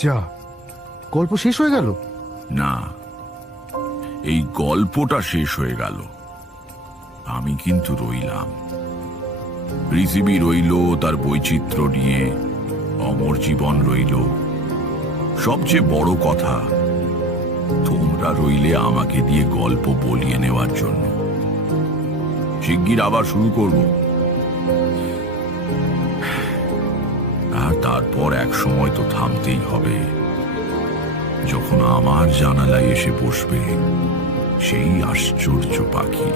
যা, গল্প শেষ হয়ে গেল? না, এই গল্পটা শেষ হয়ে গেল, আমি কিন্তু রইলাম। পৃথিবী রইল তার বৈচিত্র্য নিয়ে, অমর জীবন রইল, সবচেয়ে বড় কথা তোমরা রইলে আমাকে দিয়ে গল্প বলিয়ে নেওয়ার জন্য। শিগগির আবার শুরু করব, আর তারপর এক সময় তো থামতেই হবে, যখন আমার জানালায় এসে বসবে সেই আশ্চর্য পাখি।